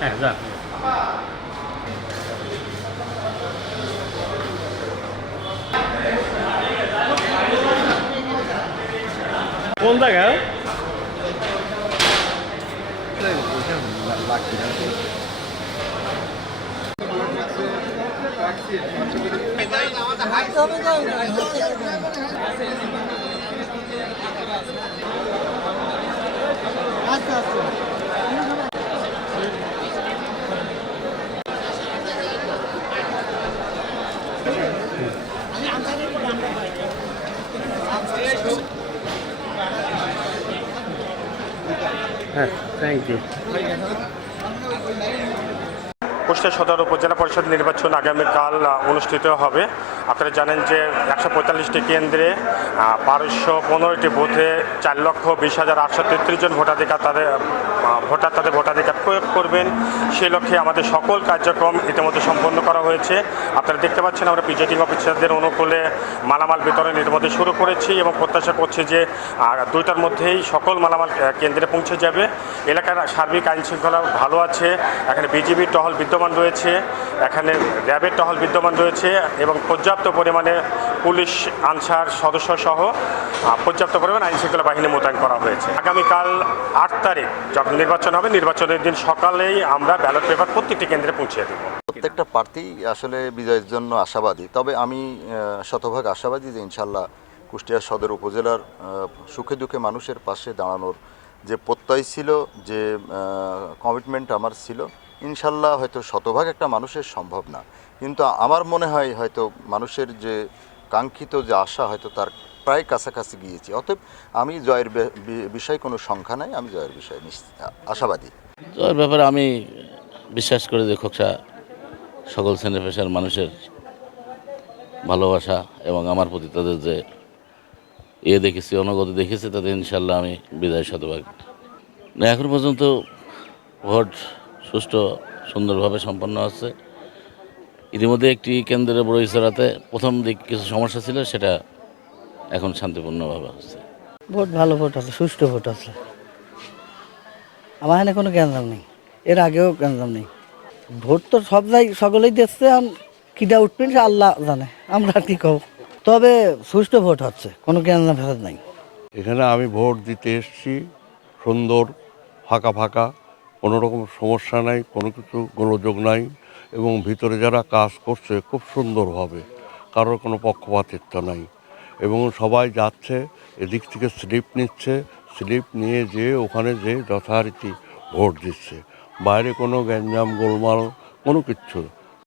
হ্যাঁ যা কোন জায়গায় হ্যাঁ থ্যাংক ইউ। কুষ্টিয়া সদর উপজেলা পরিষদ নির্বাচন আগামীকাল অনুষ্ঠিত হবে। আপনারা জানেন যে 145টি কেন্দ্রে 1215টি বুথে 4,20,833 জন ভোটাধিকার তাদের ভোটাধিকার প্রয়োগ করবেন। সেই লক্ষ্যে আমাদের সকল কার্যক্রম ইতিমধ্যে সম্পন্ন করা হয়েছে। আপনারা দেখতে পাচ্ছেন আমরা প্রিজাইডিং অফিসারদের অনুকূলে মালামাল বিতরণ ইতিমধ্যে শুরু করেছি এবং প্রত্যাশা করছি যে 2টার মধ্যেই সকল মালামাল কেন্দ্রে পৌঁছে যাবে। এলাকার সার্বিক আইন শৃঙ্খলা ভালো আছে। এখানে বিজিবির টহল বিদ্যমান রয়েছে, এখানে র্যাবের টহল বিদ্যমান রয়েছে এবং পর্যাপ্ত পরিমাণে পুলিশ আনসার সদস্য সহ পর্যাপ্ত পরিমাণ আইন শৃঙ্খলা বাহিনী মোতায়েন করা হয়েছে। আগামীকাল 8 তারিখ যখন নির্বাচন হবে, নির্বাচনের দিন সকালেই আমরা ব্যালট পেপার প্রত্যেকটি কেন্দ্রে পৌঁছে দেব। প্রত্যেকটা প্রার্থী আসলে বিজয়ের জন্য আশাবাদী, তবে আমি শতভাগ আশাবাদী যে ইনশাল্লাহ কুষ্টিয়া সদর উপজেলার সুখে দুঃখে মানুষের পাশে দাঁড়ানোর যে প্রত্যয় ছিল, যে কমিটমেন্ট আমার ছিল, ইনশাল্লাহ হয়তো শতভাগ একটা মানুষের সম্ভব না, কিন্তু আমার মনে হয় হয়তো মানুষের যে কাঙ্ক্ষিত যে আশা হয়তো তার প্রায় কাছাকাছি গিয়েছি। অতএব আমি জয়ের বিষয়ে কোনো সংখ্যা নাই, আমি জয়ের বিষয়ে আশাবাদী। জয়ের ব্যাপারে আমি বিশ্বাস করি যে খোকসা সকল শ্রেণী পেশার মানুষের ভালোবাসা এবং আমার প্রতি তাদের যে দেখেছি, অনুগতি দেখেছি, তাদের ইনশাল্লাহ আমি বিজয় শতভাগ। না, এখন পর্যন্ত ভোট সুষ্ঠু সুন্দরভাবে সম্পন্ন হচ্ছে। ইতিমধ্যে একটি কেন্দ্রে বড়ইছড়াতে প্রথম দিক কিছু সমস্যা ছিল, সেটা এখন শান্তিপূর্ণভাবে হচ্ছে। ভোট ভালো ভোট আছে, সুষ্ঠু ভোট আছে। আমার এখানে কোনো গ্যাঞ্জাম নেই, এর আগেও গ্যাঞ্জাম নেই। ভোট তো সব সকলেই দেখছে, কিটা উঠবেন সে আল্লাহ জানে, আমরা কি কব। তবে সুষ্ঠু ভোট হচ্ছে, কোনো গ্যাঞ্জাম ফেসাদ নাই। এখানে আমি ভোট দিতে এসেছি, সুন্দর ফাঁকা ফাঁকা, কোনো রকম সমস্যা নাই, কোনো কিছু গোলযোগ নাই, এবং ভিতরে যারা কাজ করছে খুব সুন্দরভাবে, কারোর কোনো পক্ষপাতিত্ব নাই, এবং সবাই যাচ্ছে এদিক থেকে স্লিপ নিচ্ছে, স্লিপ নিয়ে যেয়ে ওখানে যে যথারীতি ভোট দিচ্ছে। বাইরে কোনো গ্যাঞ্জাম গোলমাল কোনো কিচ্ছু